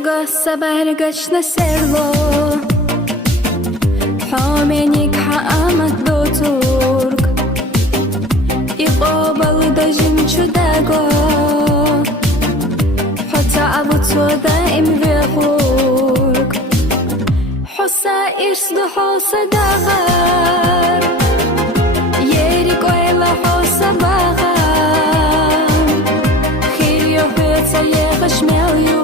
Sabargash na serlo Homenik haamat do turk Iqobal dajim chudago Hota abuto daim viqurk Husa irsdu husa dagar Yerik oyla husa bagar Khir yohita yegash melyu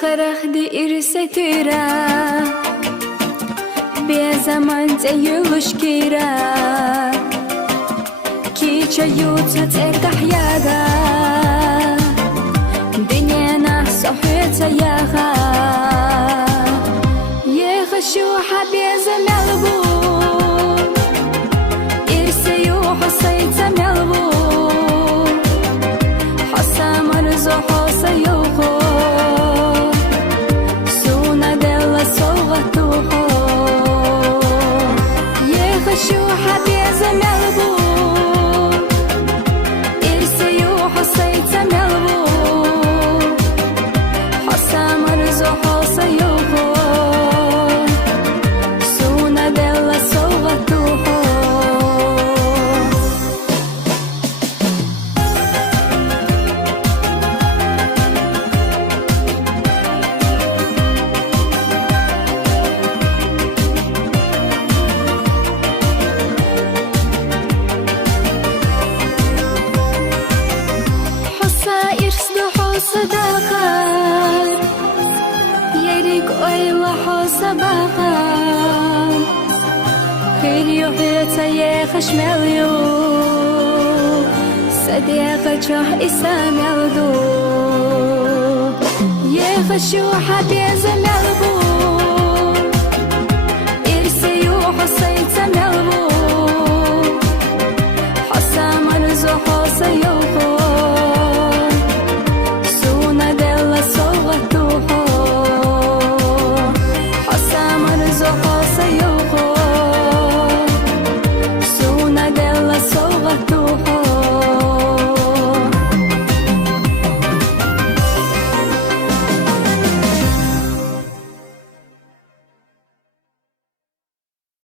Kharakhdi irsetira Bir zaman teyulushkira Kicha yutat ertahyaga Dinyana sohita yaga Yekhashu habiza melbu Irseyu husayta melbu Hasa marzu husa yuhu شو حبيز ملبو إرسيو حصيت ملبو حصى مرزو حصيوهو سونا دل صوغتوهو صداقات يريك أيلا حسباقات خير يحيط يخش مليو صديقة جاه إسام يلدو يخشو حبيز مليو